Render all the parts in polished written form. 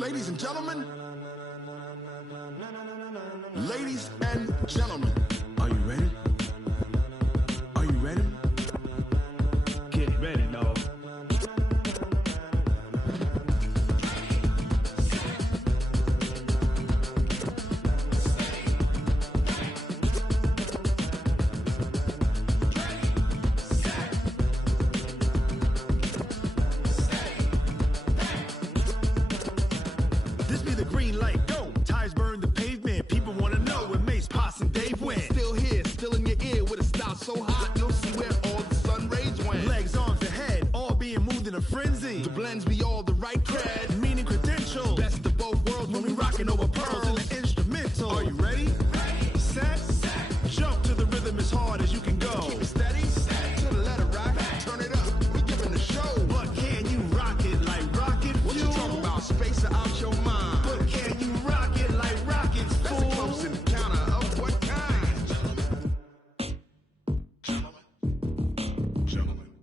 Ladies and gentlemen, ladies and gentlemen, are you ready? Are you ready? Get ready, dog. This be the green light, go. Tires burn the pavement. People want to know where Mace, Poss, and Dave went. Still here, still in your ear with a style so hot, you'll see where all the sun rays went. Legs, arms, and head, all being moved in a frenzy. The blends be all the right cred, meaning credentials. Best of both worlds when we rockin' over pearls in the instrumental. Are you ready? Set, jump to the rhythm as hard as you can go. Keep it steady, to the letter rock, turn it up. We giving the show. But can you rock it like rocket fuel? What you talking about? Space or out your mind? But can you rock it like rockets, fool? That's a close encounter of what kind? Gentlemen.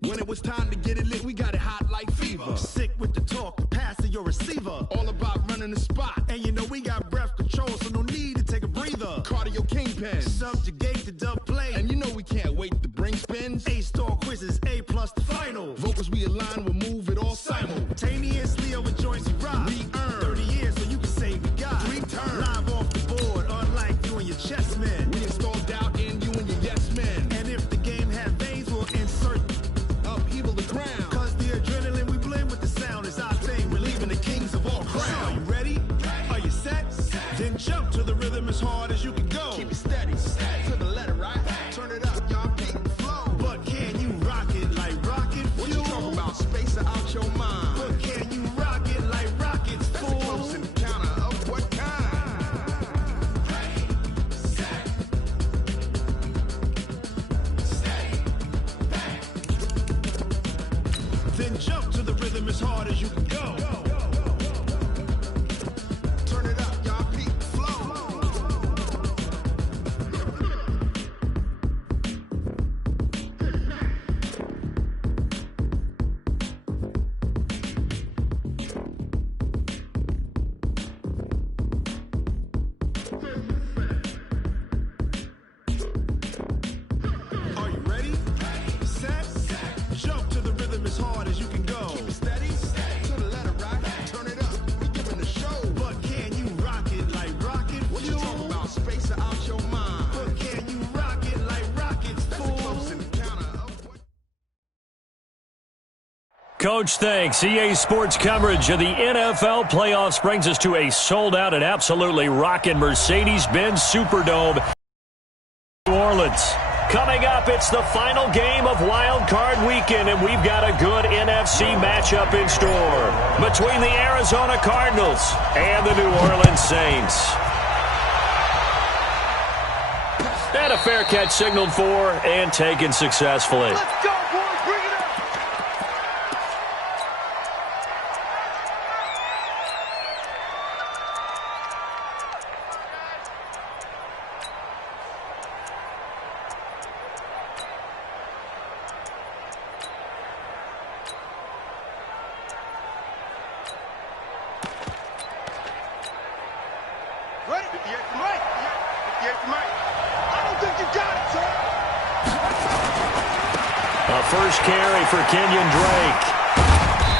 When it was time to get it lit, we got it hot like fever. Sick with the talk, the pass to your receiver. All about running the spot. And you know we got breath control, so no need to take a breather. Cardio kingpin, subjugate the dub play. And you know we can't wait to bring spins. A-star quizzes, A+ the final. Vocals we align, we'll move it all simultaneously over joints we rock. We earn 30 years, so you can say we got 3 turns. Live off the board, unlike you and your chess men. We install doubt in you and your yes men. And if the game had veins, we'll insert upheaval the ground. Cause the adrenaline we blend with the sound is our thing. We're leaving the kings of all crowns. Are you ready? Are you set? Then jump to the rhythm as hard as you can go. Keep it steady, to the letter right. Turn it up, y'all beat the flow. But can you rock it like rocket fuel? What you talking about? Space or out your mind? But can you rock it like rockets, fool? That's a close encounter of what kind? Then jump to the rhythm as hard as you can go. Turn it up, y'all beat the flow. Are you ready? Set, jump to the rhythm as hard as you can go. Keep it steady, to the letter rock. Turn it up, we giving the show. But can you rock it like rocket fuel? What you talking about? Space or out your mind? But can you rock it like rockets, fool? That's a close encounter of what... Coach, thanks. EA Sports coverage of the NFL playoffs brings us to a sold-out and absolutely rocking Mercedes-Benz Superdome, New Orleans. Coming up, it's the final game of Wild Card Weekend, and we've got a good NFC matchup in store between the Arizona Cardinals and the New Orleans Saints. And a fair catch signaled for and taken successfully. Let's go, boys. Bring it up. Ready? 58 to Mike. 58 to Mike. I don't think you got it, sir. A first carry for Kenyon Drake.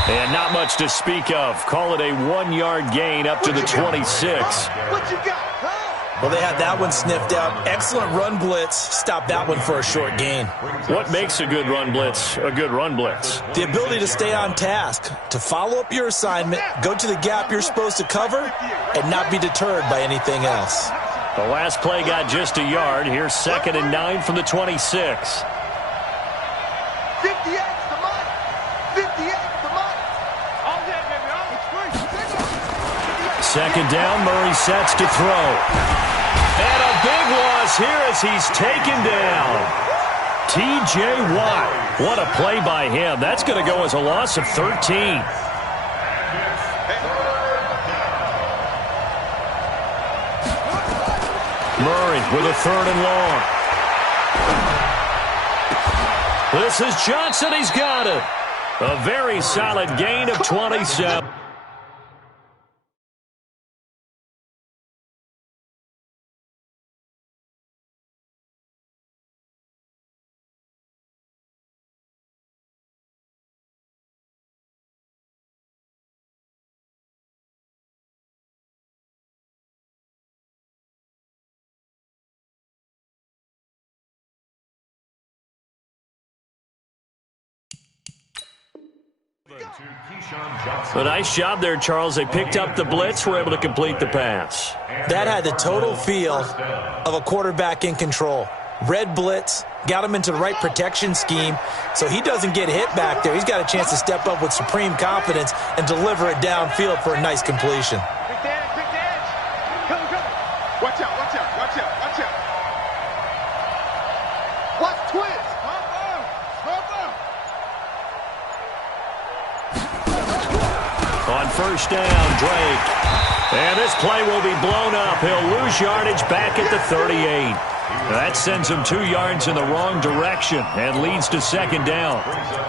And not much to speak of. Call it a 1-yard gain up to the 26. What you got, huh? Well, they had that one sniffed out. Excellent run blitz. Stop that one for a short gain. What makes a good run blitz a good run blitz? The ability to stay on task, to follow up your assignment, go to the gap you're supposed to cover, and not be deterred by anything else. The last play got just a yard. Here's 2nd and 9 from the 26. 58 to Mike. 58 to Mike. All day, baby. All the Second down, Murray sets to throw. And a big loss here as he's taken down. T.J. Watt. What a play by him. That's going to go as a loss of 13. Murray with a 3rd and long. This is Johnson. He's got it. A very solid gain of 27. A nice job there, Charles. They picked up the blitz, were able to complete the pass. That had the total feel of a quarterback in control. Red blitz, got him into the right protection scheme, so he doesn't get hit back there. He's got a chance to step up with supreme confidence and deliver it downfield for a nice completion. Quick edge. Come. Watch out. Watch twist. On first down, Drake. And this play will be blown up. He'll lose yardage back at the 38. That sends him 2 yards in the wrong direction and leads to second down.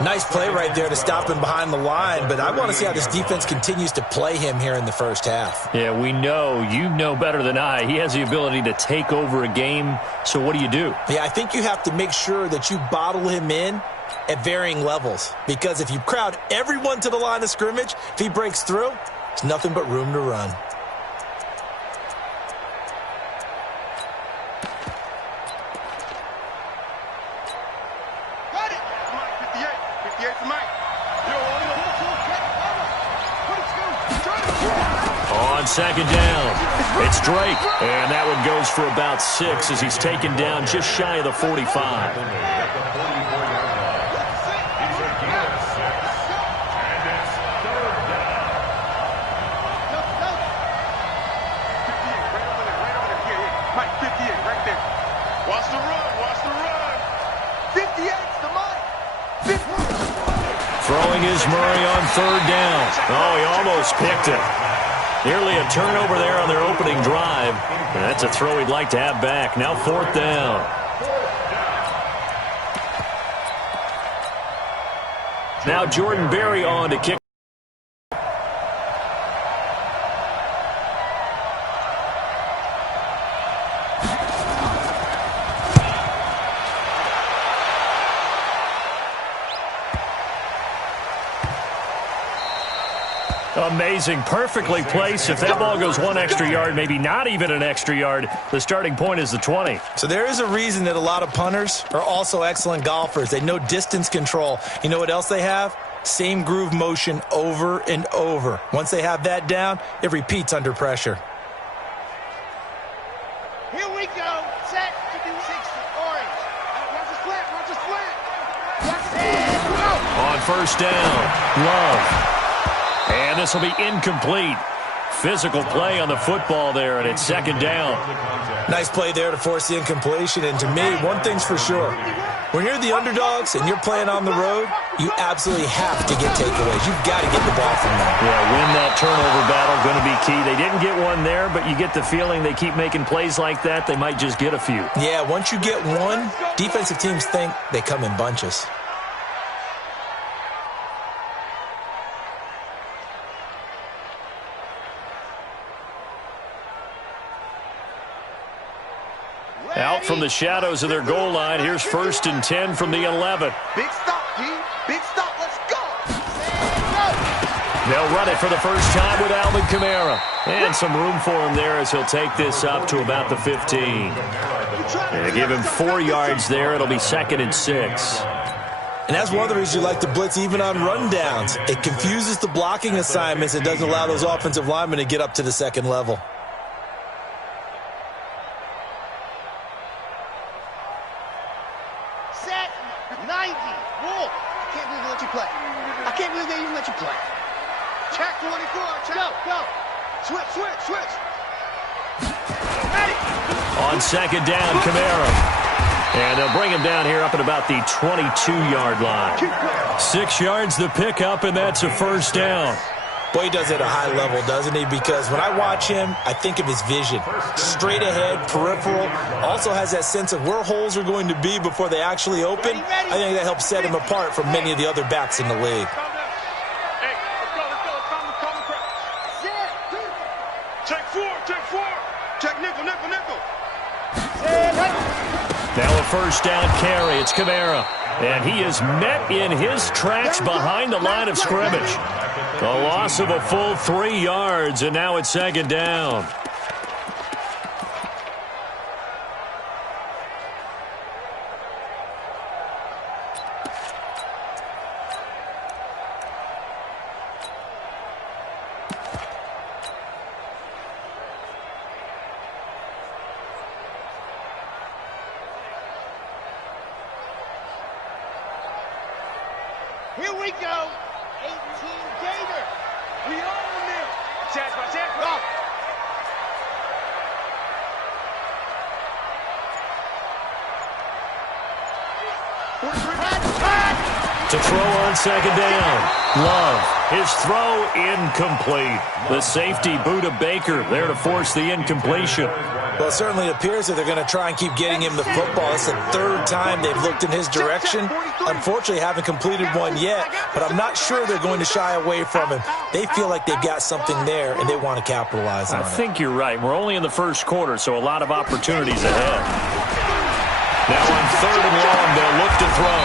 Nice play right there to stop him behind the line, but I want to see how this defense continues to play him here in the first half. Yeah, we know. You know better than I. He has the ability to take over a game, so what do you do? Yeah, I think you have to make sure that you bottle him in at varying levels, because if you crowd everyone to the line of scrimmage, if he breaks through, there's nothing but room to run. On second down, it's Drake. And that one goes for about 6 as he's taken down just shy of the 45. Throwing is Murray on third down. Oh, he almost picked it. Nearly a turnover there on their opening drive. And that's a throw he'd like to have back. Now fourth down. Now Jordan Berry on to kick. Amazing, perfectly placed. If that ball goes 1 extra yard, maybe not even an extra yard, the starting point is the 20. So there is a reason that a lot of punters are also excellent golfers. They know distance control. You know what else they have? Same groove motion over and over. Once they have that down, it repeats under pressure. Here we go. Set. 60, orange. Watch the On first down, Love. And this will be incomplete. Physical play on the football there, and it's second down. Nice play there to force the incompletion. And to me, one thing's for sure. When you're the underdogs and you're playing on the road, you absolutely have to get takeaways. You've got to get the ball from them. Yeah, win that turnover battle, going to be key. They didn't get one there, but you get the feeling they keep making plays like that, they might just get a few. Yeah, once you get one, defensive teams think they come in bunches. Out from the shadows of their goal line. Here's 1st and 10 from the 11. Big stop, G. Big stop. Let's go. They'll run it for the first time with Alvin Kamara. And some room for him there as he'll take this up to about the 15. And they give him 4 yards there. It'll be 2nd and 6. And that's one of the reasons you like to blitz even on rundowns. It confuses the blocking assignments and doesn't allow those offensive linemen to get up to the second level. On second down, Kamara. And they'll bring him down here up at about the 22-yard line. 6 yards the pickup, and that's a first down. Boy, he does it at a high level, doesn't he? Because when I watch him, I think of his vision. Straight ahead, peripheral. Also has that sense of where holes are going to be before they actually open. I think that helps set him apart from many of the other backs in the league. Now a first down carry. It's Kamara. And he is met in his tracks behind the line of scrimmage. A loss of a full 3 yards, and now it's second down. Here we go. 18 Gator. We own it. Check. Go. To throw on second down. Love. His throw incomplete. The safety, Buda Baker, there to force the incompletion. Well, it certainly appears that they're going to try and keep getting him the football. It's the third time they've looked in his direction. Unfortunately, haven't completed one yet, but I'm not sure they're going to shy away from him. They feel like they've got something there, and they want to capitalize on it. I think you're right. We're only in the first quarter, so a lot of opportunities ahead. Now on third and long, they'll look to throw.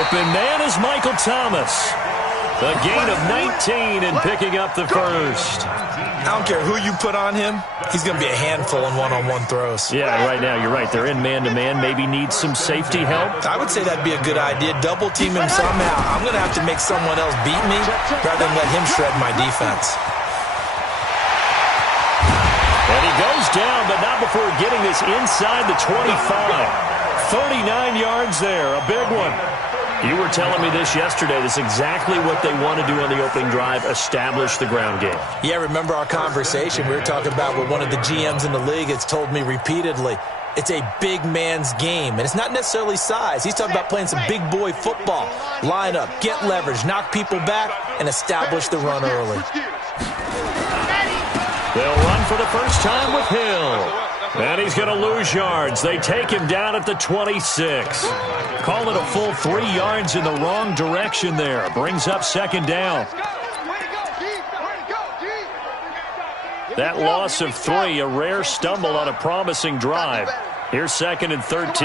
Open man is Michael Thomas. The gain of 19 and picking up the first. I don't care who you put on him. He's going to be a handful in one-on-one throws. Yeah, right now, you're right. They're in man-to-man. Maybe need some safety help. I would say that'd be a good idea. Double team him somehow. I'm going to have to make someone else beat me rather than let him shred my defense. And he goes down, but not before getting this inside the 25. 39 yards there, a big one. You were telling me this yesterday. This is exactly what they want to do on the opening drive, establish the ground game. Yeah, remember our conversation? We were talking about what one of the GMs in the league has told me repeatedly. It's a big man's game, and it's not necessarily size. He's talking about playing some big boy football. Line up, get leverage, knock people back, and establish the run early. They'll run for the first time with Hill. And he's going to lose yards. They take him down at the 26. Call it a full 3 yards in the wrong direction there. Brings up second down. That loss of 3, a rare stumble on a promising drive. Here's second and 13.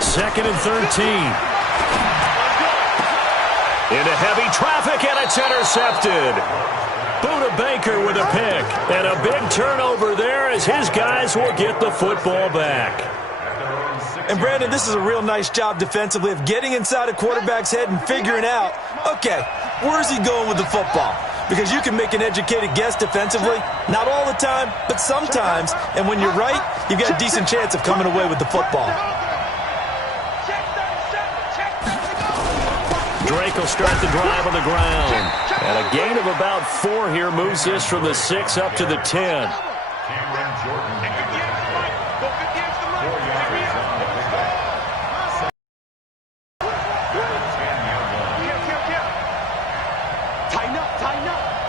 Second and 13. Into heavy traffic, and it's intercepted. Buda Baker with a pick, and a big turnover there as his guys will get the football back. And, Brandon, this is a real nice job defensively of getting inside a quarterback's head and figuring out, okay, where's he going with the football? Because you can make an educated guess defensively, not all the time, but sometimes, and when you're right, you've got a decent chance of coming away with the football. Drake will start the drive on the ground. And a gain of about 4 here moves this from the 6 up to the 10.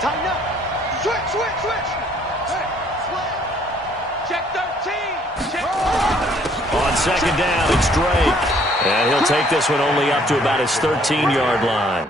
Tighten up. Switch. Check 13. On second down, it's Drake. And he'll take this one only up to about his 13-yard line.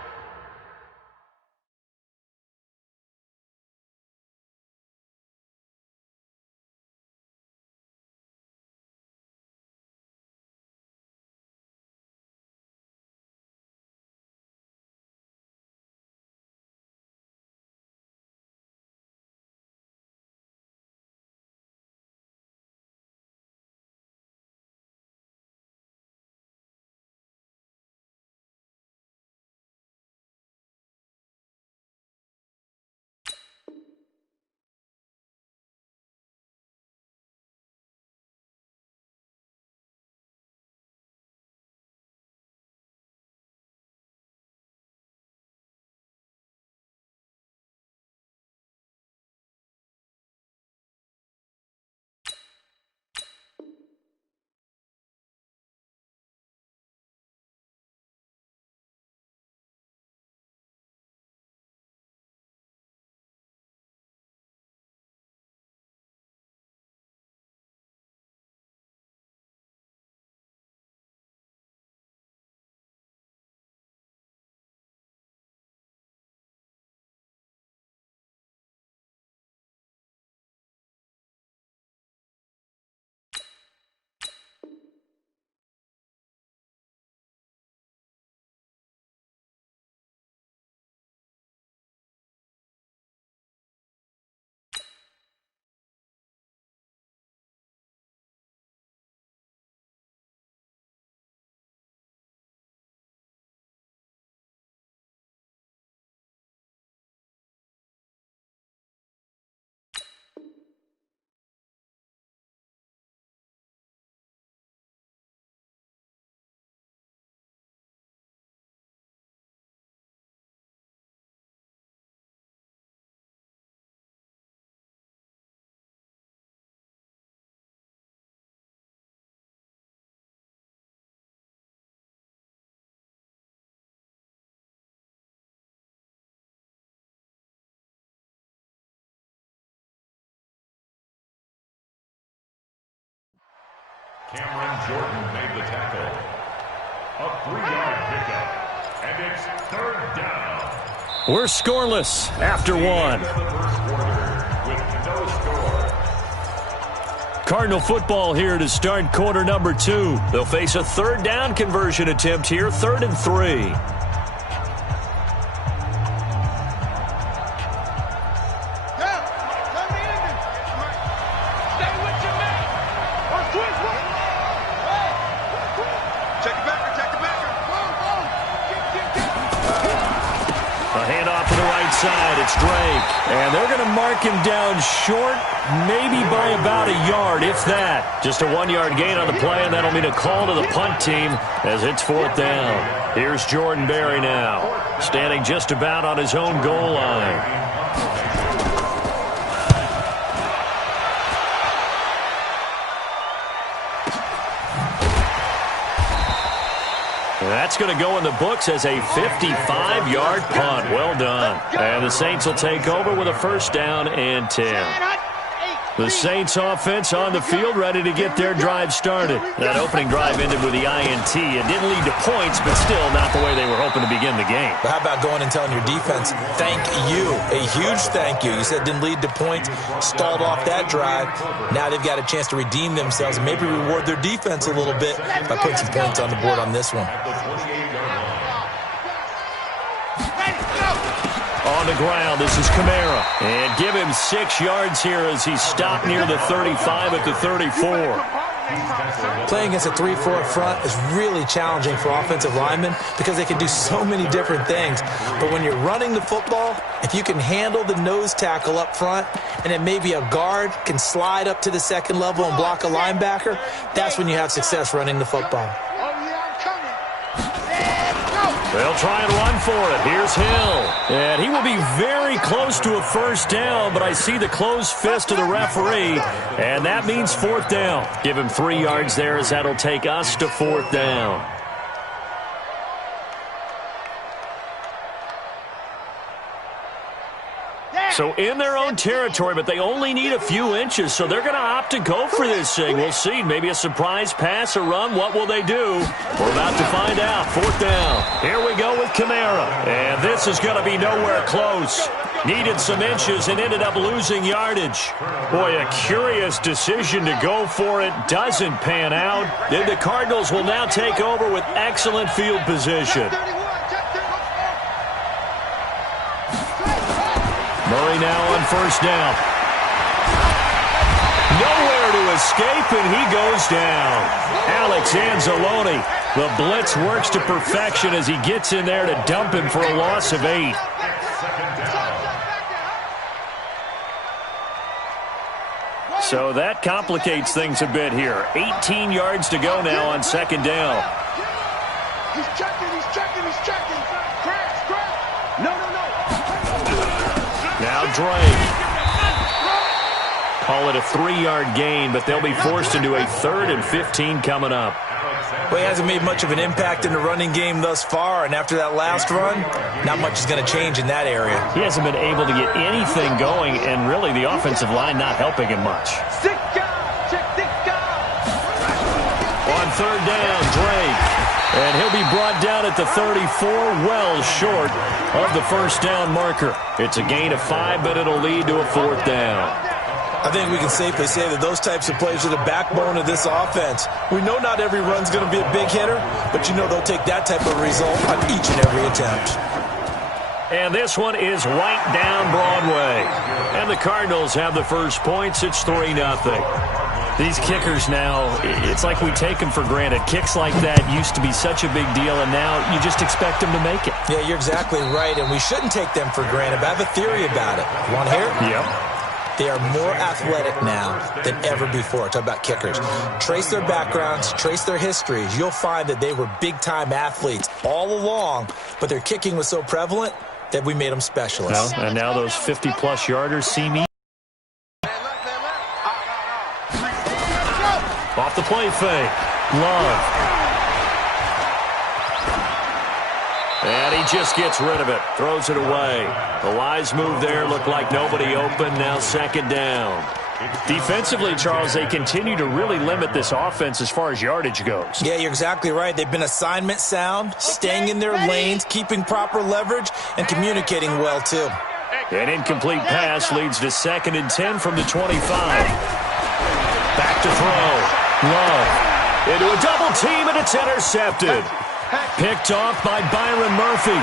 Jordan made the tackle. A 3-yard pickup. And it's 3rd down. We're scoreless after one. With no score. Cardinal football here to start quarter number 2. They'll face a 3rd down conversion attempt here, 3rd and 3. It's Drake, and they're going to mark him down short, maybe by about a yard, if that. Just a 1-yard gain on the play, and that'll mean a call to the punt team as it's 4th down. Here's Jordan Berry now, standing just about on his own goal line. That's going to go in the books as a 55-yard punt. Well done. And the Saints will take over with a 1st down and 10. The Saints offense on the field, ready to get their drive started. That opening drive ended with the INT. It didn't lead to points, but still not the way they were hoping to begin the game. But how about going and telling your defense, thank you, a huge thank you. You said it didn't lead to points, stalled off that drive. Now they've got a chance to redeem themselves and maybe reward their defense a little bit by putting some points on the board on this one. On the ground, this is Kamara. And give him 6 yards here as he's stopped near the 35 at the 34. Playing against a 3-4 front is really challenging for offensive linemen because they can do so many different things. But when you're running the football, if you can handle the nose tackle up front and then maybe a guard can slide up to the 2nd level and block a linebacker, that's when you have success running the football. They'll try and run for it. Here's Hill. And he will be very close to a 1st down, but I see the closed fist of the referee, and that means 4th down. Give him 3 yards there as that'll take us to 4th down. So in their own territory, but they only need a few inches, so they're going to opt to go for this thing. We'll see. Maybe a surprise pass or run. What will they do? We're about to find out. 4th down. Here we go with Kamara. And this is going to be nowhere close. Needed some inches and ended up losing yardage. Boy, a curious decision to go for it. Doesn't pan out. Then the Cardinals will now take over with excellent field position. Murray now on 1st down. Nowhere to escape, and he goes down. Alex Anzalone. The blitz works to perfection as he gets in there to dump him for a loss of 8. So that complicates things a bit here. 18 yards to go now on 2nd down. He's checking. Now Drake. Call it a 3-yard gain, but they'll be forced into a 3rd and 15 coming up. Well, he hasn't made much of an impact in the running game thus far, and after that last run, not much is going to change in that area. He hasn't been able to get anything going, and really the offensive line not helping him much. On 3rd down, Drake. And he'll be brought down at the 34, well short of the 1st down marker. It's a gain of 5, but it'll lead to a 4th down. I think we can safely say that those types of plays are the backbone of this offense. We know not every run's going to be a big hitter, but you know they'll take that type of result on each and every attempt. And this one is right down Broadway. And the Cardinals have the first points. It's 3-0. These kickers now, it's like we take them for granted. Kicks like that used to be such a big deal, and now you just expect them to make it. Yeah, you're exactly right, and we shouldn't take them for granted. But I have a theory about it. You want to hear it? Yep. They are more athletic now than ever before. Talk about kickers. Trace their backgrounds, trace their histories. You'll find that they were big-time athletes all along, but their kicking was so prevalent that we made them specialists. Well, and now those 50-plus yarders seem easy. Off the play fake. Love. And he just gets rid of it. Throws it away. A wise move there. Looked like nobody open. Now 2nd down. Defensively, Charles, they continue to really limit this offense as far as yardage goes. Yeah, you're exactly right. They've been assignment sound, staying in their lanes, keeping proper leverage, and communicating well, too. An incomplete pass leads to 2nd and 10 from the 25. Back to throw. Love. Into a double team, and it's intercepted. Picked off by Byron Murphy.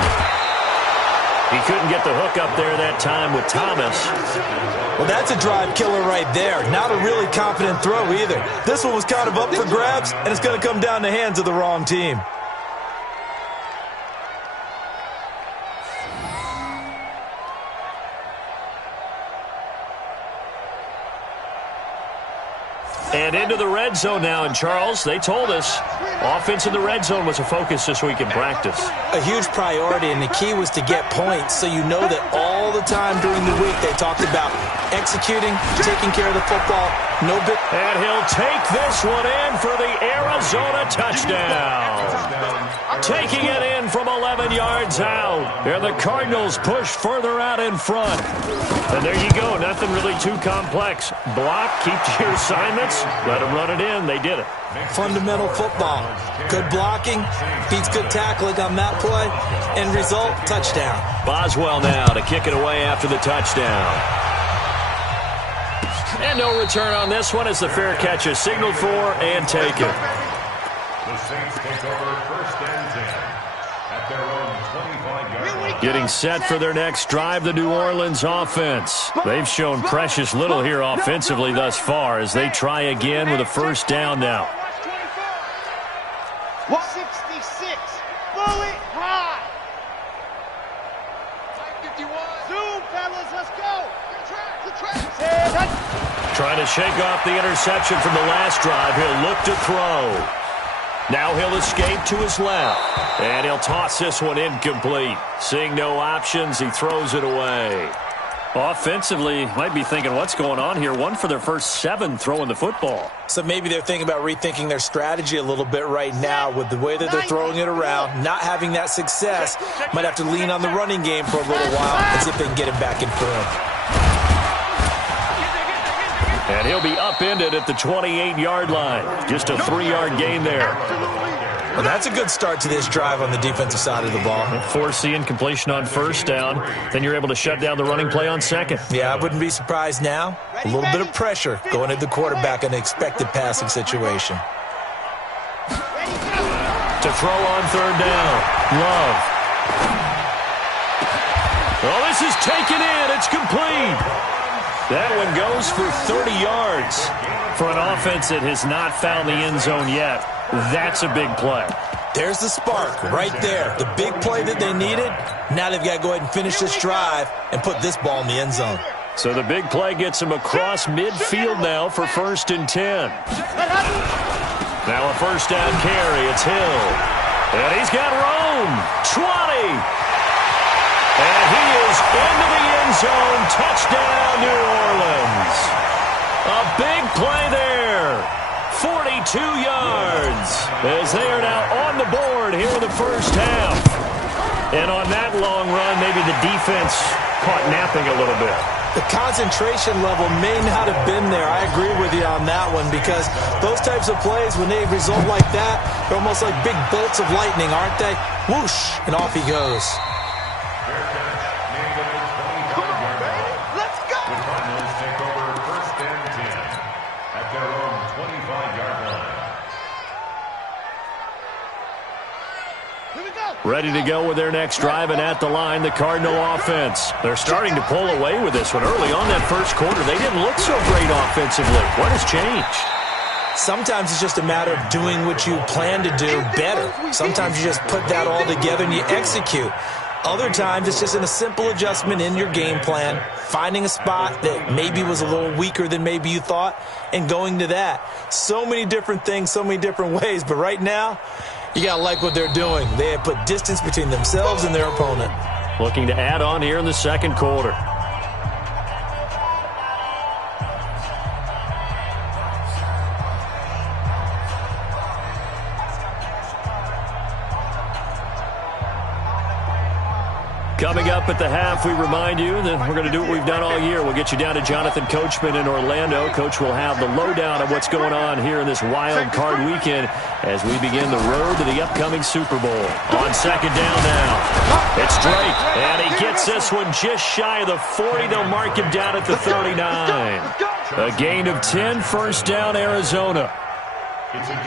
He couldn't get the hook up there that time with Thomas. Well, that's a drive killer right there. Not a really confident throw either. This one was kind of up for grabs, and it's going to come down the hands of the wrong team. And into the red zone now. And, Charles, they told us offense in the red zone was a focus this week in practice. A huge priority, and the key was to get points, so you know that all the time during the week they talked about executing, taking care of the football. And he'll take this one in for the Arizona touchdown. Taking it in from 11 yards out. And the Cardinals push further out in front. And there you go. Nothing really too complex. Block, keep to your assignments, let them run it in. They did it. Fundamental football. Good blocking, beats good tackling on that play, and result, touchdown. Boswell now to kick it away after the touchdown. And no return on this one as the fair catch is signaled for and taken. The Saints take over 1st and 10 at their own 25-yard line. Getting set for their next drive, the New Orleans offense. They've shown precious little here offensively thus far as they try again with a 1st down now. 166. Bullet high. 51. Zoom, fellas. Let's go. Good track. Trying to shake off the interception from the last drive. He'll look to throw. Now he'll escape to his left. And he'll toss this one incomplete. Seeing no options, he throws it away. Offensively, might be thinking, what's going on here? 1 for their first 7 throwing the football. So maybe they're thinking about rethinking their strategy a little bit right now with the way that they're throwing it around, not having that success. Might have to lean on the running game for a little while and see if they can get it back in form. And he'll be upended at the 28-yard line. Just a 3-yard gain there. Well, that's a good start to this drive on the defensive side of the ball. Force the incompletion on 1st down. Then you're able to shut down the running play on 2nd. Yeah, I wouldn't be surprised now. A little bit of pressure going at the quarterback in an expected passing situation. To throw on 3rd down. Love. Oh, this is taken in. It's complete. That one goes for 30 yards. For an offense that has not found the end zone yet, that's a big play. There's the spark right there. The big play that they needed. Now they've got to go ahead and finish this drive and put this ball in the end zone. So the big play gets him across midfield now for 1st and 10. Now a 1st down carry. It's Hill. And he's got room. 20. And he is into the end zone. Touchdown, New Orleans. A big play there. 42 yards as they are now on the board here in the 1st half. And on that long run, maybe the defense caught napping a little bit. The concentration level may not have been there. I agree with you on that one because those types of plays, when they result like that, they're almost like big bolts of lightning, aren't they? Whoosh, and off he goes. Ready to go with their next drive, and at the line, the Cardinal offense. They're starting to pull away with this one. Early on that 1st quarter, they didn't look so great offensively. What has changed? Sometimes it's just a matter of doing what you plan to do better. Sometimes you just put that all together and you execute. Other times it's just a simple adjustment in your game plan, finding a spot that maybe was a little weaker than maybe you thought, and going to that. So many different things, so many different ways, but right now, you got to like what they're doing. They have put distance between themselves and their opponent. Looking to add on here in the 2nd quarter. Coming up at the half, we remind you that we're going to do what we've done all year. We'll get you down to Jonathan Coachman in Orlando. Coach will have the lowdown of what's going on here in this wild card weekend as we begin the road to the upcoming Super Bowl. On second down now, it's Drake, and he gets this one just shy of the 40. They'll mark him down at the 39. A gain of 10, first down, Arizona.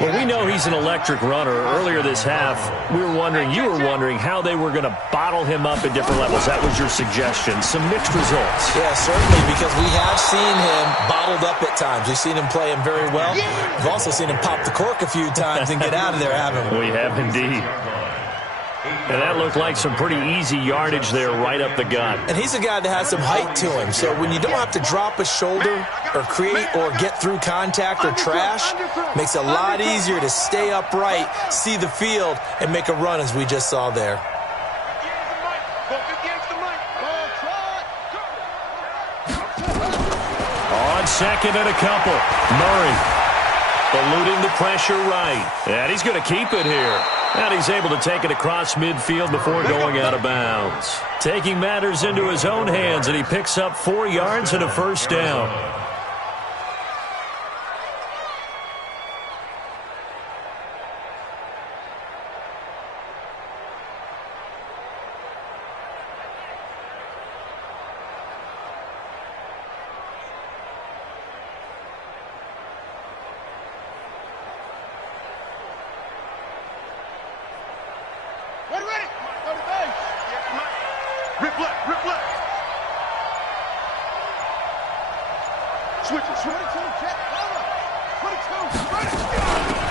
Well, we know he's an electric runner. Earlier this half, you were wondering how they were going to bottle him up at different levels. That was your suggestion. Some mixed results. Yeah, certainly, because we have seen him bottled up at times. We've seen him play him very well. We've also seen him pop the cork a few times and get out of there, haven't we? We have indeed. And that looked like some pretty easy yardage there right up the gut. And he's a guy that has some height to him. So when you don't have to drop a shoulder or create or get through contact or trash, makes it a lot easier to stay upright, see the field, and make a run as we just saw there. On second and a couple, Murray eluding the pressure right. And he's going to keep it here. And he's able to take it across midfield before going out of bounds. Taking matters into his own hands, and he picks up 4 yards and a first down.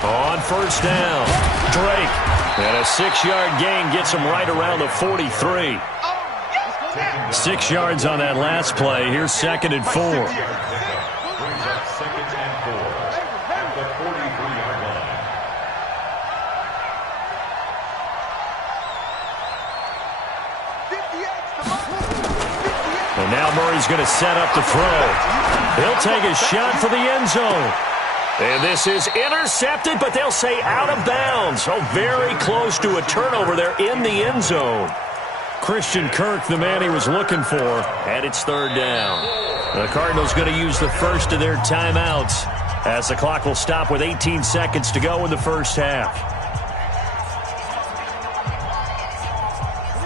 On first down, Drake. And a 6-yard gain gets him right around the 43. 6 yards on that last play. Here's second and 4. Brings up second and 4 at the 43-yard line. And now Murray's going to set up the throw. He'll take a shot for the end zone. And this is intercepted, but they'll say out of bounds. Oh, very close to a turnover there in the end zone. Christian Kirk, the man he was looking for, and it's third down. The Cardinals going to use the first of their timeouts as the clock will stop with 18 seconds to go in the first half.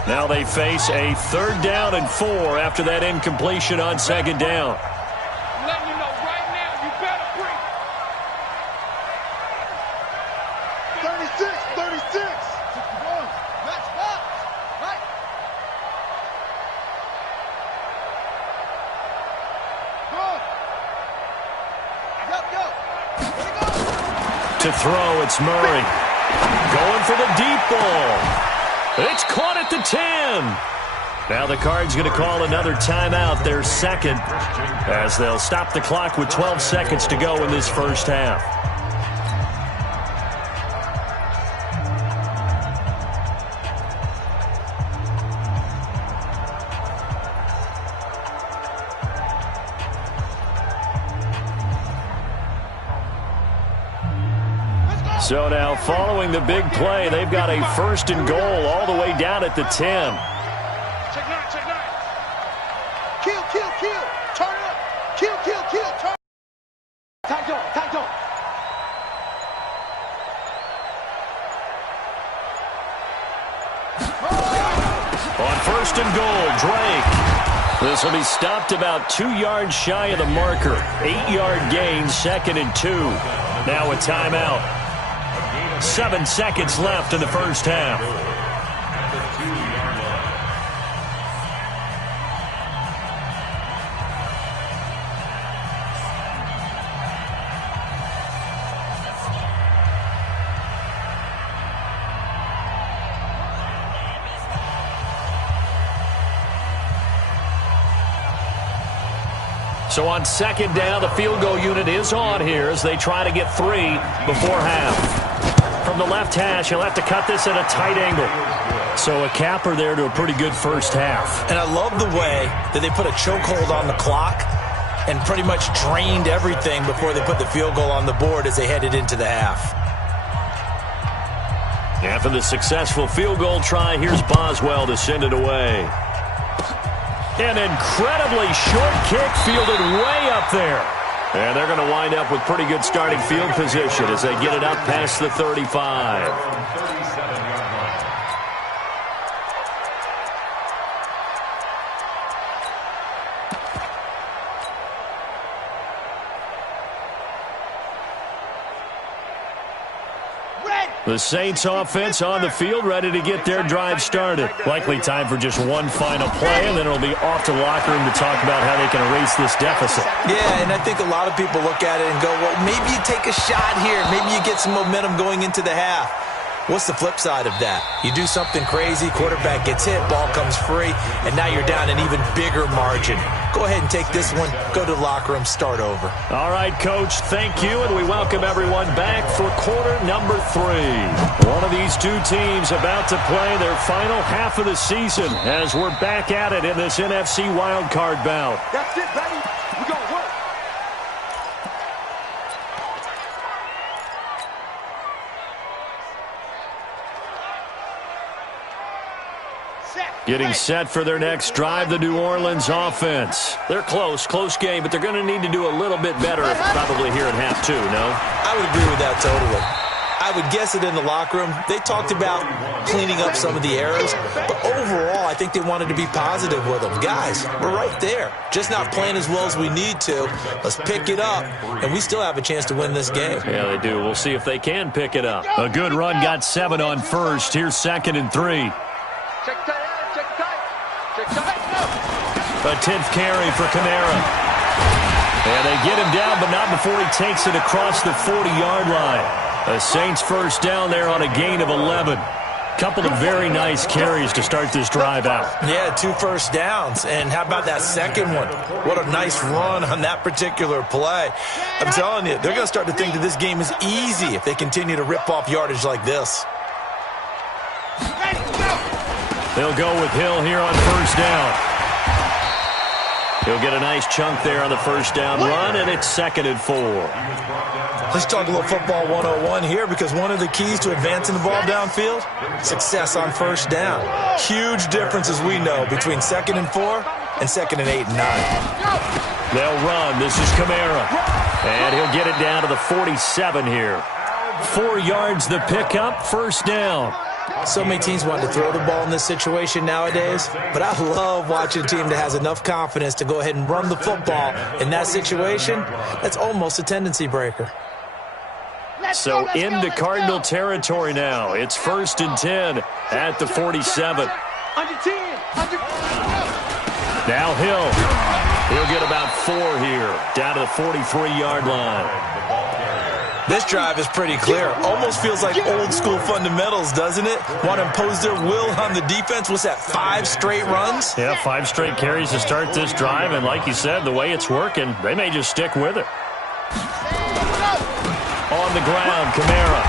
Now they face a third down and 4 after that incompletion on second down. To throw, it's Murray. Going for the deep ball. It's caught at the 10. Now the Cards going to call another timeout, their second, as they'll stop the clock with 12 seconds to go in this first half. So now, following the big play, they've got a first and goal all the way down at the 10. Check nine. Kill. Turn it up. Kill. Turn. Time zone. On first and goal, Drake. This will be stopped about 2 yards shy of the marker. 8-yard gain, second and 2. Now a timeout. 7 seconds left in the first half. So on second down, the field goal unit is on here as they try to get 3 before half. From the left hash, he'll have to cut this at a tight angle. So a capper there to a pretty good first half. And I love the way that they put a chokehold on the clock and pretty much drained everything before they put the field goal on the board as they headed into the half. After the successful field goal try, here's Boswell to send it away. An incredibly short kick fielded way up there. And they're going to wind up with pretty good starting field position as they get it up past the 35. The Saints offense on the field, ready to get their drive started. Likely time for just one final play, and then it'll be off to the locker room to talk about how they can erase this deficit. Yeah, and I think a lot of people look at it and go, well, maybe you take a shot here. Maybe you get some momentum going into the half. What's the flip side of that? You do something crazy, quarterback gets hit, ball comes free, and now you're down an even bigger margin. Go ahead and take this one, go to the locker room, start over. All right, Coach, thank you, and we welcome everyone back for quarter number 3. One of these two teams about to play their final half of the season as we're back at it in this NFC wildcard bout. That's it, baby. We're going to work. Getting set for their next drive, the New Orleans offense. They're close game, but they're going to need to do a little bit better probably here at half 2, no? I would agree with that totally. I would guess it in the locker room. They talked about cleaning up some of the errors, but overall, I think they wanted to be positive with them. Guys, we're right there. Just not playing as well as we need to. Let's pick it up, and we still have a chance to win this game. Yeah, they do. We'll see if they can pick it up. A good run got 7 on first. Here's 2nd and 3. Check tight. A 10th carry for Kamara. And they get him down, but not before he takes it across the 40-yard line. The Saints first down there on a gain of 11. Couple of very nice carries to start this drive out. Yeah, 2 first downs. And how about that second one? What a nice run on that particular play. I'm telling you, they're going to start to think that this game is easy if they continue to rip off yardage like this. They'll go with Hill here on first down. He'll get a nice chunk there on the first down run, and it's 2nd and 4. Let's talk a little football 101 here, because one of the keys to advancing the ball downfield, success on first down. Huge difference, as we know, between 2nd and 4 and 2nd and 8 and 9. They'll run. This is Kamara. And he'll get it down to the 47 here. 4 yards the pickup, first down. So many teams want to throw the ball in this situation nowadays, but I love watching a team that has enough confidence to go ahead and run the football. In that situation, that's almost a tendency breaker. So into Cardinal territory now. It's 1st and 10 at the 47. Now Hill. He'll get about 4 here, down to the 43-yard line. This drive is pretty clear. Almost feels like old-school fundamentals, doesn't it? Want to impose their will on the defense. What's that, 5 straight runs? Yeah, 5 straight carries to start this drive. And like you said, the way it's working, they may just stick with it. On the ground, Kamara.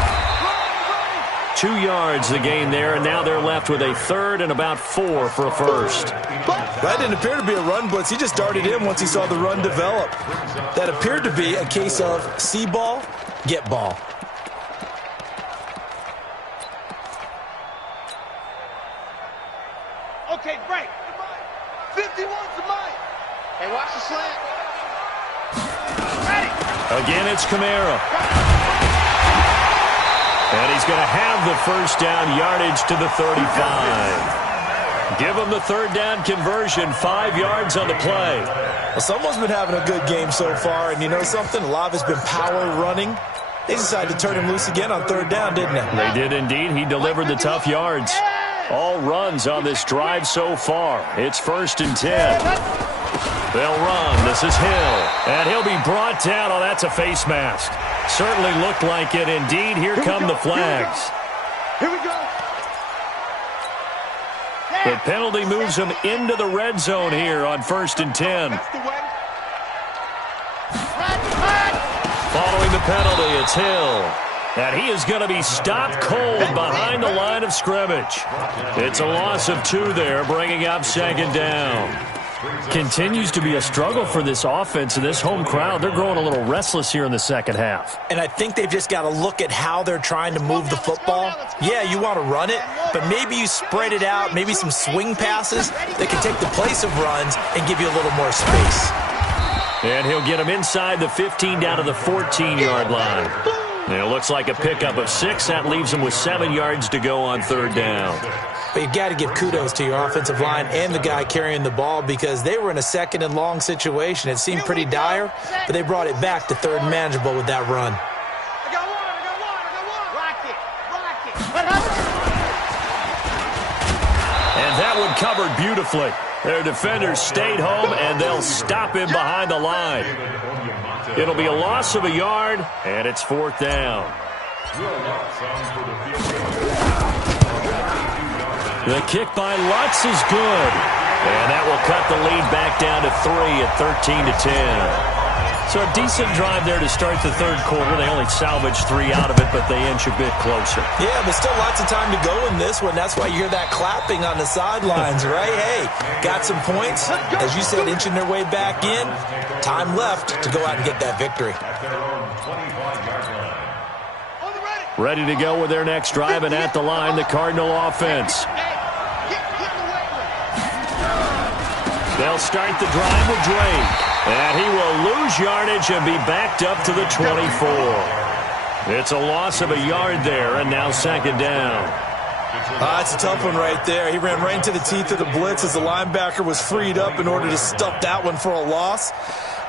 2 yards the gain there, and now they're left with a 3rd and about 4 for a first. That didn't appear to be a run blitz. He just darted in once he saw the run develop. That appeared to be a case of see ball, get ball. Okay, break. 51's the mic. Hey, watch the slant. Ready. Again, it's Kamara. And he's going to have the first down, yardage to the 35. Give him the 3rd down conversion, 5 yards on the play. Well, someone's been having a good game so far, and you know something? A lot of it's been power running. They decided to turn him loose again on 3rd down, didn't they? They did indeed. He delivered the tough yards. All runs on this drive so far. It's 1st and 10. They'll run. This is Hill. And he'll be brought down. Oh, that's a face mask. Certainly looked like it. Indeed, here come the flags. Here we go. The penalty moves him into the red zone here on 1st and 10. Following the penalty, it's Hill. And he is going to be stopped cold behind the line of scrimmage. It's a loss of 2 there, bringing up 2nd down. Continues to be a struggle for this offense and this home crowd. They're growing a little restless here in the second half. And I think they've just got to look at how they're trying to move the football. Yeah, you want to run it, but maybe you spread it out, maybe some swing passes that can take the place of runs and give you a little more space. And he'll get him inside the 15 down to the 14-yard line. And it looks like a pickup of 6. That leaves him with 7 yards to go on third down. But you've got to give kudos to your offensive line and the guy carrying the ball because they were in a second and long situation. It seemed pretty dire, but they brought it back to third and manageable with that run. I got one. Rock it. And that one covered beautifully. Their defenders stayed home, and they'll stop him behind the line. It'll be a loss of a yard, and it's fourth down. The kick by Lutz is good. And that will cut the lead back down to 3 at 13-10. So a decent drive there to start the third quarter. They only salvaged 3 out of it, but they inch a bit closer. Yeah, but still lots of time to go in this one. That's why you hear that clapping on the sidelines, right? Hey, got some points. As you said, inching their way back in. Time left to go out and get that victory. Ready to go with their next drive, and at the line, the Cardinal offense. They'll start the drive with Drake. And he will lose yardage and be backed up to the 24. It's a loss of a yard there, and now second down. It's a tough one right there. He ran right into the teeth of the blitz as the linebacker was freed up in order to stuff that one for a loss.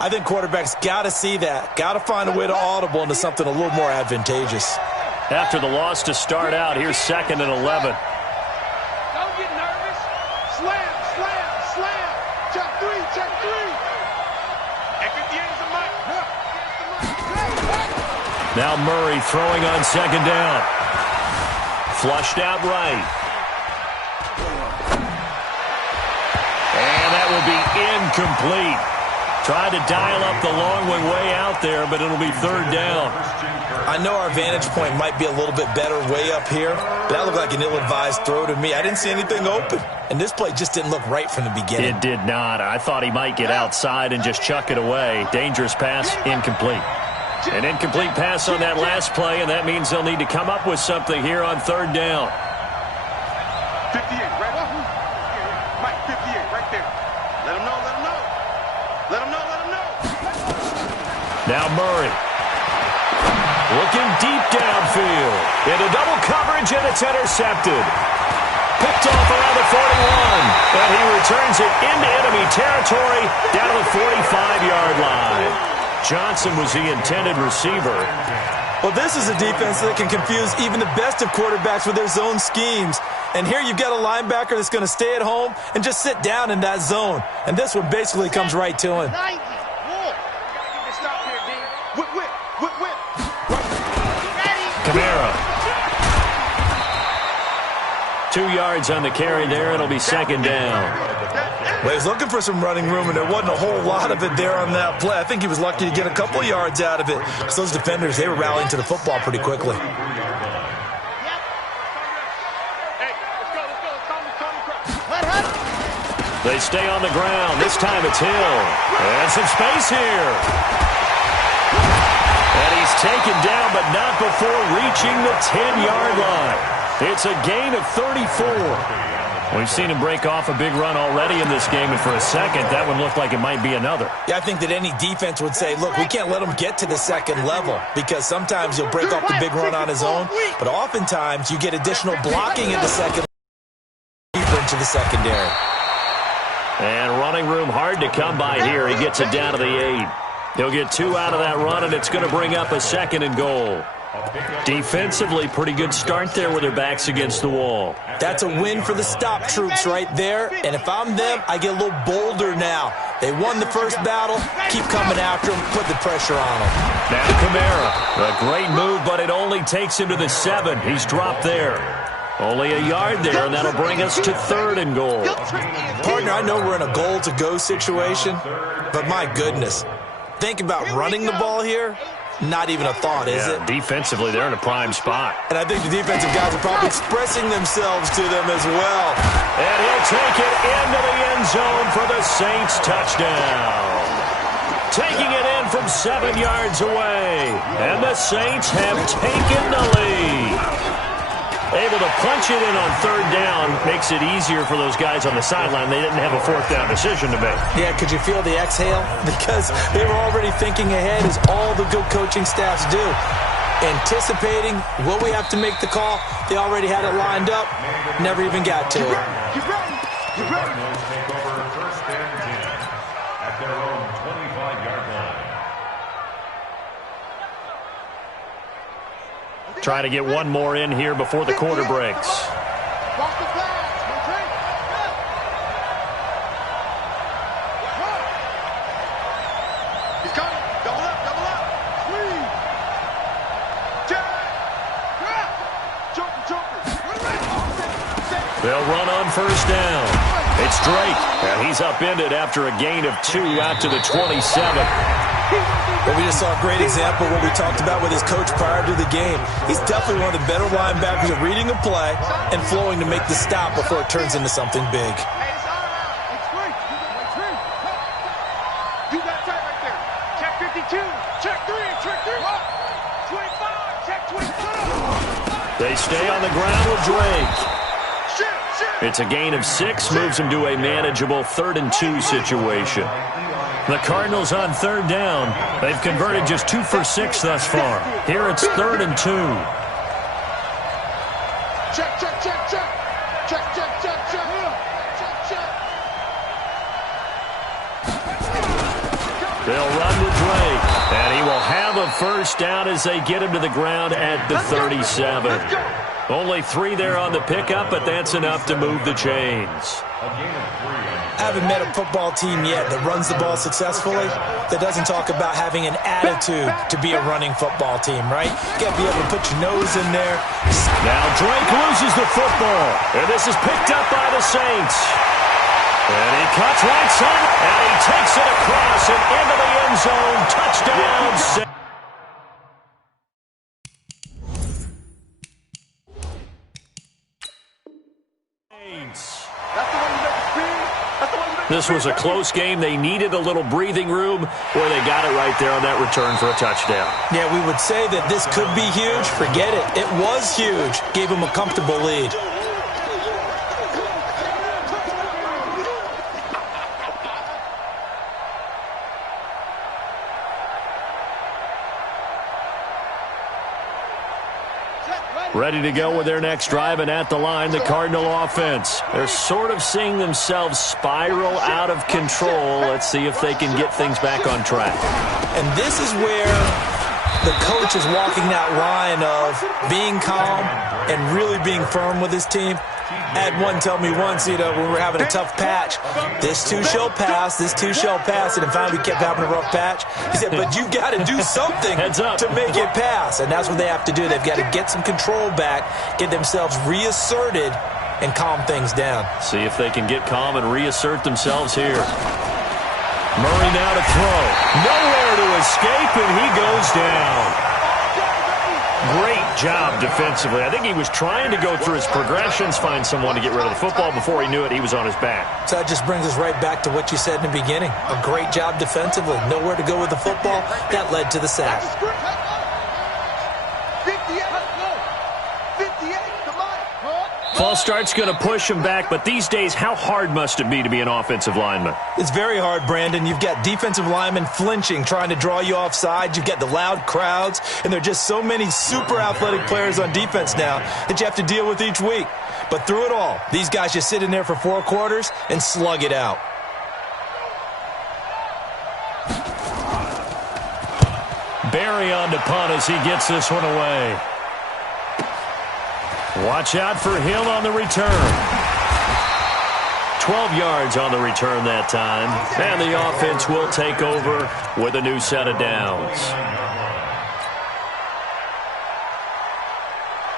I think quarterbacks got to see that. Got to find a way to audible into something a little more advantageous. After the loss to start out, here's second and 11. Don't get nervous. Slam. Check three. Now Murray throwing on second down. Flushed out right. And that will be incomplete. Tried to dial up the long one way out there, but it'll be third down. I know our vantage point might be a little bit better way up here, but that looked like an ill-advised throw to me. I didn't see anything open, and this play just didn't look right from the beginning. It did not. I thought he might get outside and just chuck it away. Dangerous pass, incomplete. An incomplete pass on that last play, and that means they'll need to come up with something here on third down. 58, right off. Mike, 58, right there. Let him know. Now Murray. Looking deep downfield. Into double coverage, and it's intercepted. Picked off around the 41. And he returns it into enemy territory down to the 45-yard line. Johnson was the intended receiver. Well, this is a defense that can confuse even the best of quarterbacks with their zone schemes. And here you've got a linebacker that's going to stay at home and just sit down in that zone. And this one basically comes right to him. 90. Stop here, D. Whip. Kamara. 2 yards on the carry there. It'll be second down. Well, he was looking for some running room, and there wasn't a whole lot of it there on that play. I think he was lucky to get a couple yards out of it. Because those defenders, they were rallying to the football pretty quickly. They stay on the ground. This time it's Hill. And some space here. And he's taken down, but not before reaching the 10-yard line. It's a gain of 34. We've seen him break off a big run already in this game, and for a second, that one looked like it might be another. Yeah, I think that any defense would say, look, we can't let him get to the second level, because sometimes he'll break off the big run on his own, but oftentimes you get additional blocking in the second deeper into the secondary. And running room hard to come by here. He gets it down to the 8. He'll get 2 out of that run, and it's going to bring up a second and goal. Defensively, pretty good start there with their backs against the wall. That's a win for the stop troops right there. And if I'm them, I get a little bolder now. They won the first battle. Keep coming after them. Put the pressure on them. Now Kamara. A great move, but it only takes him to the 7. He's dropped there. Only a yard there, and that'll bring us to third and goal. Partner, I know we're in a goal-to-go situation, but my goodness. Think about running the ball here. not even a thought, is it? Defensively, they're in a prime spot. And I think the defensive guys are probably expressing themselves to them as well. And he'll take it into the end zone for the Saints touchdown. Taking it in from 7 yards away. And the Saints have taken the lead. Able to punch it in on third down makes it easier for those guys on the sideline. They didn't have a fourth down decision to make. Yeah, could you feel the exhale? Because they were already thinking ahead, as all the good coaching staffs do. Anticipating, will we have to make the call? They already had it lined up. Never even got to it. Cardinals take over first and 10 at their own 25-yard line. Try to get one more in here before the quarter breaks. He's coming. Double up, double up. Squeeze. They'll run on first down. It's Drake, and he's upended after a gain of 2 out to the 27. Well, we just saw a great example of what we talked about with his coach prior to the game. He's definitely one of the better linebackers at reading a play and flowing to make the stop before it turns into something big. Hey, it's all around. It's free. You got tight right there. Check 52. Check 3. Check 3. 25. Check 22. They stay on the ground with Drake. It's a gain of 6, moves him to a manageable 3rd and 2 situation. The Cardinals on third down. They've converted just 2 for 6 thus far. Here it's 3rd and 2. Check, check, check, check. Check, check, check, check. Check, check. They'll run with Drake, and he will have a first down as they get him to the ground at the 37. Only 3 there on the pickup, but that's enough to move the chains. I haven't met a football team yet that runs the ball successfully that doesn't talk about having an attitude to be a running football team, right? You got to be able to put your nose in there. Now Drake loses the football, and this is picked up by the Saints. And he cuts right side, and he takes it across and into the end zone. Touchdown. This was a close game. They needed a little breathing room, where they got it right there on that return for a touchdown. Yeah, we would say that this could be huge. Forget it. It was huge. Gave them a comfortable lead. Ready to go with their next drive, and at the line, the Cardinal offense. They're sort of seeing themselves spiral out of control. Let's see if they can get things back on track. And this is where the coach is walking that line of being calm and really being firm with his team. I had one tell me once, when we were having a tough patch, this too shall pass, this too shall pass, and finally we kept having a rough patch. He said, but you got to do something to make it pass, and that's what they have to do. They've got to get some control back, get themselves reasserted, and calm things down. See if they can get calm and reassert themselves here. Murray now to throw. Nowhere to escape, and he goes down. Great job defensively. I think he was trying to go through his progressions, find someone to get rid of the football. Before he knew it, he was on his back. So that just brings us right back to what you said in the beginning. A great job defensively. Nowhere to go with the football. That led to the sack. 58. Come on. False start's going to push him back, but these days, how hard must it be to be an offensive lineman? It's very hard, Brandon. You've got defensive linemen flinching, trying to draw you off sides. You've got the loud crowds, and there are just so many super athletic players on defense now that you have to deal with each week. But through it all, these guys just sit in there for 4 quarters and slug it out. Barry on to punt as he gets this one away. Watch out for him on the return. 12 yards on the return that time. And the offense will take over with a new set of downs.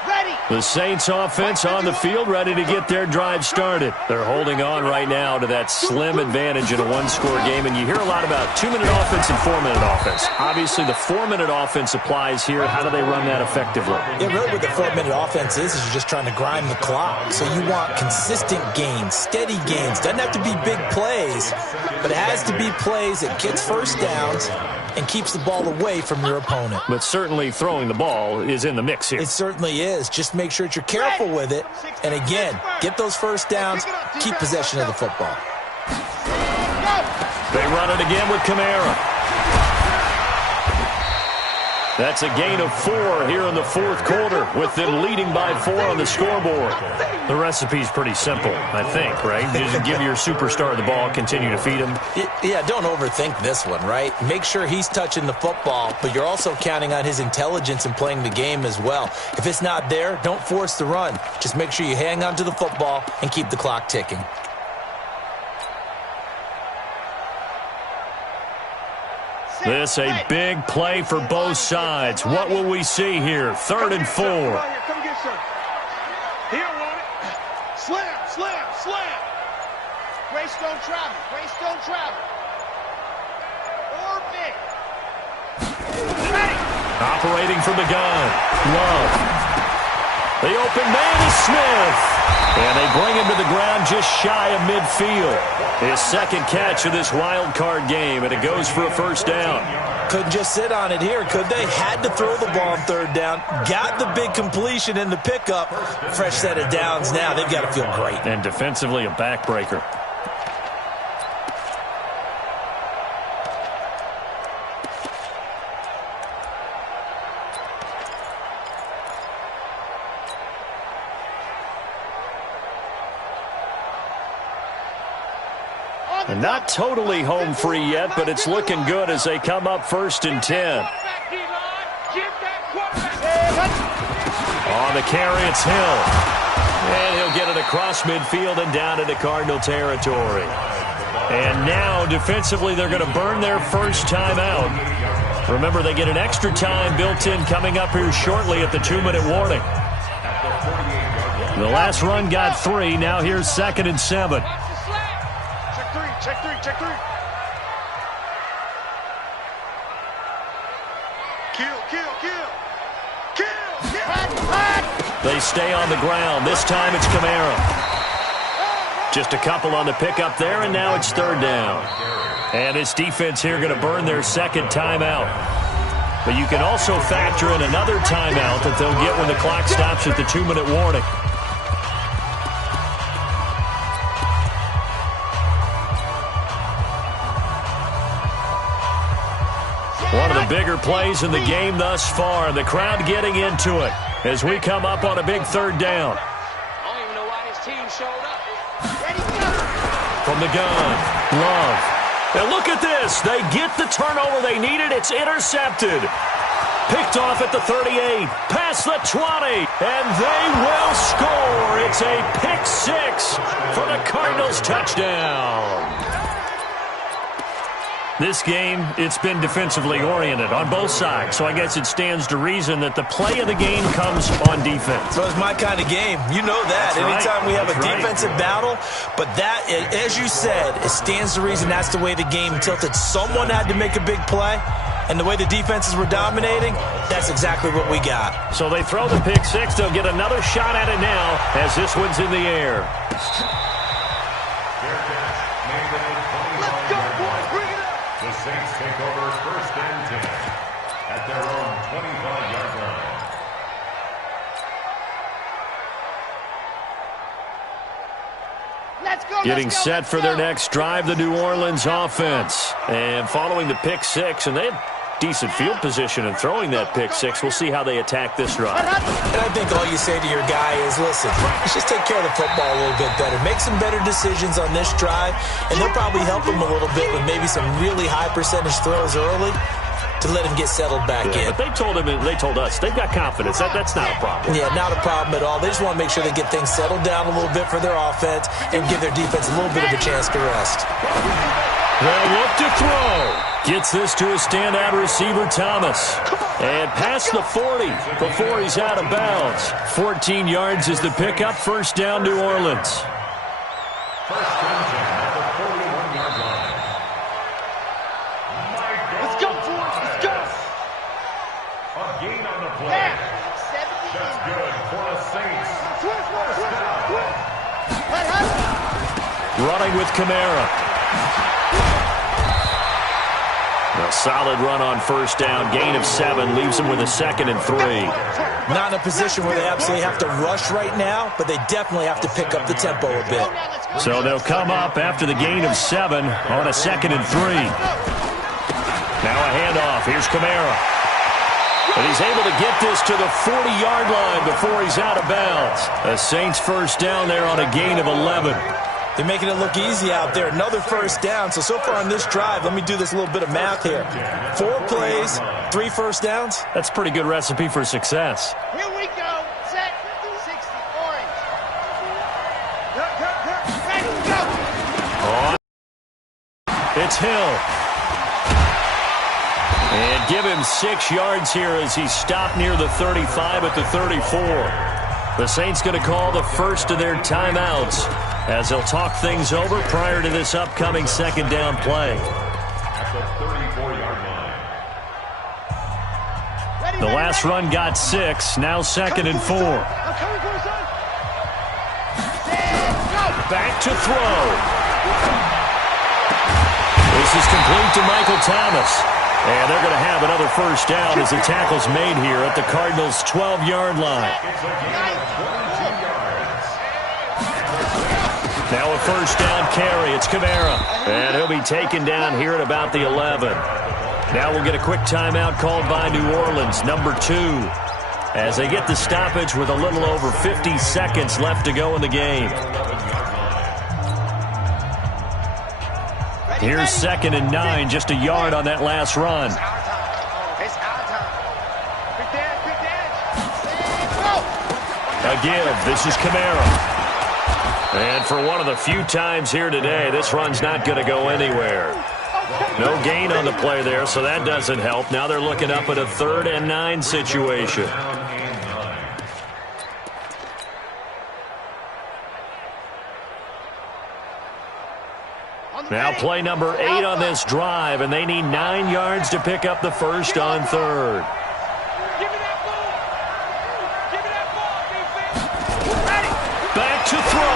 Ready. The Saints offense on the field, ready to get their drive started. They're holding on right now to that slim advantage in a one-score game, and you hear a lot about 2-minute offense and 4-minute offense. Obviously, the 4-minute offense applies here. How do they run that effectively? Yeah, really what the 4-minute offense is you're just trying to grind the clock. So you want consistent gains, steady gains. Doesn't have to be big plays, but it has to be plays that gets first downs and keeps the ball away from your opponent. But certainly throwing the ball is in the mix here. It certainly is. Just make sure that you're careful with it. And again, get those first downs, keep possession of the football. They run it again with Kamara. That's a gain of 4 here in the fourth quarter, with them leading by 4 on the scoreboard. The recipe's pretty simple, I think, right? Just give your superstar the ball, continue to feed him. Yeah, don't overthink this one, right? Make sure he's touching the football, but you're also counting on his intelligence in playing the game as well. If it's not there, don't force the run. Just make sure you hang on to the football and keep the clock ticking. This a big play for both sides. What will we see here? 3rd and 4. Come get some. He don't want it. Slam, slam, slam. Greystone travel. Greystone travel. Orbit. Ready. Operating from the gun. Love. The open man is Smith. And they bring him to the ground just shy of midfield. His second catch of this wild card game, and it goes for a first down. Couldn't just sit on it here, could they? Had to throw the ball on 3rd down. Got the big completion in the pickup. Fresh set of downs now. They've got to feel great. And defensively, a backbreaker. And not totally home free yet, but it's looking good as they come up 1st and 10. On the carry, it's Hill. And he'll get it across midfield and down into Cardinal territory. And now, defensively, they're going to burn their first timeout. Remember, they get an extra time built in coming up here shortly at the 2-minute warning. The last run got 3. Now here's 2nd and 7. Check three, check three. Kill, kill, kill. Kill, kill. They stay on the ground. This time it's Kamara. Just a couple on the pickup there, and now it's 3rd down. And this defense here going to burn their second timeout. But you can also factor in another timeout that they'll get when the clock stops at the 2-minute warning. One of the bigger plays in the game thus far. The crowd getting into it as we come up on a big 3rd down. I don't even know why this team showed up. From the gun, Love. And look at this. They get the turnover they needed. It's intercepted. Picked off at the 38, past the 20, and they will score. It's a pick 6 for the Cardinals touchdown. This game, it's been defensively oriented on both sides, so I guess it stands to reason that the play of the game comes on defense. So it's my kind of game. You know that. That's Anytime right. we have a That's defensive battle, but that, as you said, it stands to reason that's the way the game tilted. Someone had to make a big play, and the way the defenses were dominating, that's exactly what we got. So they throw the pick 6. They'll get another shot at it now as this one's in the air. The Saints take over 1st and 10 at their own 25-yard line. Let's go. Getting set for their next drive, the New Orleans offense. And following the pick 6, and they had decent field position in throwing that pick 6. We'll see how they attack this drive. And I think all you say to your guy is, listen, let's just take care of the football a little bit better. Make some better decisions on this drive, and they'll probably help him a little bit with maybe some really high percentage throws early to let him get settled back in. But they told us, they've got confidence. That's not a problem. Yeah, not a problem at all. They just want to make sure they get things settled down a little bit for their offense and give their defense a little bit of a chance to rest. They'll look to throw. Gets this to a standout receiver, Thomas. And past the 40 before he's out of bounds. 14 yards is the pickup. First down, New Orleans. First down at the 41-yard line. Let's go, George. Let's go. A gain on the play. That's good for the Saints. First down. Running with Kamara. A solid run on first down. Gain of 7 leaves him with a 2nd and 3. Not in a position where they absolutely have to rush right now, but they definitely have to pick up the tempo a bit. So they'll come up after the gain of 7 on a 2nd and 3. Now a handoff. Here's Kamara. But he's able to get this to the 40-yard line before he's out of bounds. The Saints first down there on a gain of 11. They're making it look easy out there. Another first down. So far on this drive, let me do this little bit of math here. 4 plays, 3 first downs. That's a pretty good recipe for success. Here we go. Set. 60 orange. Ready, go. On. It's Hill. And give him 6 yards here as he stopped near the 35 at the 34. The Saints going to call the first of their timeouts as they'll talk things over prior to this upcoming second down play. At the 34-yard line. The last run got 6, now 2nd and 4. Back to throw. This is complete to Michael Thomas. And they're going to have another first down as the tackle's made here at the Cardinals' 12-yard line. Now a first down carry. It's Kamara. And he'll be taken down here at about the 11. Now we'll get a quick timeout called by New Orleans, number 2, as they get the stoppage with a little over 50 seconds left to go in the game. Here's 2nd and 9, just a yard on that last run. It's our time. A give. This is Kamara. And for one of the few times here today, this run's not going to go anywhere. No gain on the play there, so that doesn't help. Now they're looking up at a 3rd and 9 situation. Now play number 8 on this drive, and they need 9 yards to pick up the first on 3rd. Back to throw.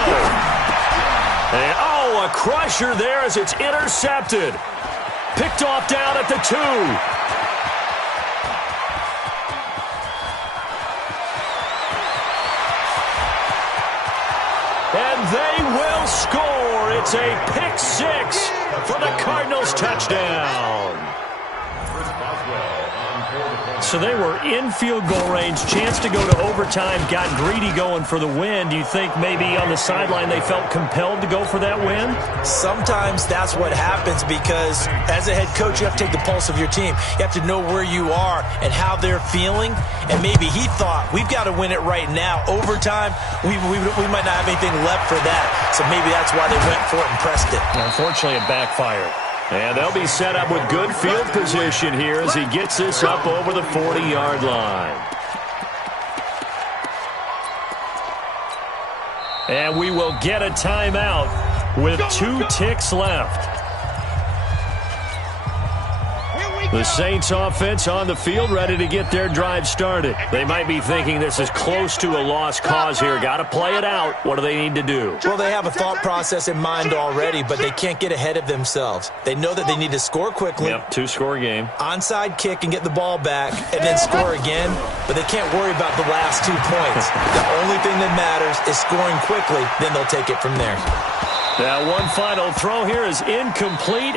And, a crusher there as it's intercepted. Picked off down at the 2. And they will score. It's a pick 6 for the Cardinals touchdown. So they were in field goal range, chance to go to overtime, got greedy going for the win. Do you think maybe on the sideline they felt compelled to go for that win? Sometimes that's what happens because as a head coach, you have to take the pulse of your team. You have to know where you are and how they're feeling. And maybe he thought, we've got to win it right now. Overtime, we might not have anything left for that. So maybe that's why they went for it and pressed it. Unfortunately, it backfired. And they'll be set up with good field position here as he gets this up over the 40-yard line. And we will get a timeout with 2 ticks left. The Saints offense on the field ready to get their drive started. They might be thinking this is close to a lost cause here. Got to play it out. What do they need to do? Well, they have a thought process in mind already, but they can't get ahead of themselves. They know that they need to score quickly. Yep, 2-score game. Onside kick and get the ball back and then score again, but they can't worry about the last 2 points. The only thing that matters is scoring quickly, then they'll take it from there. Now one final throw here is incomplete.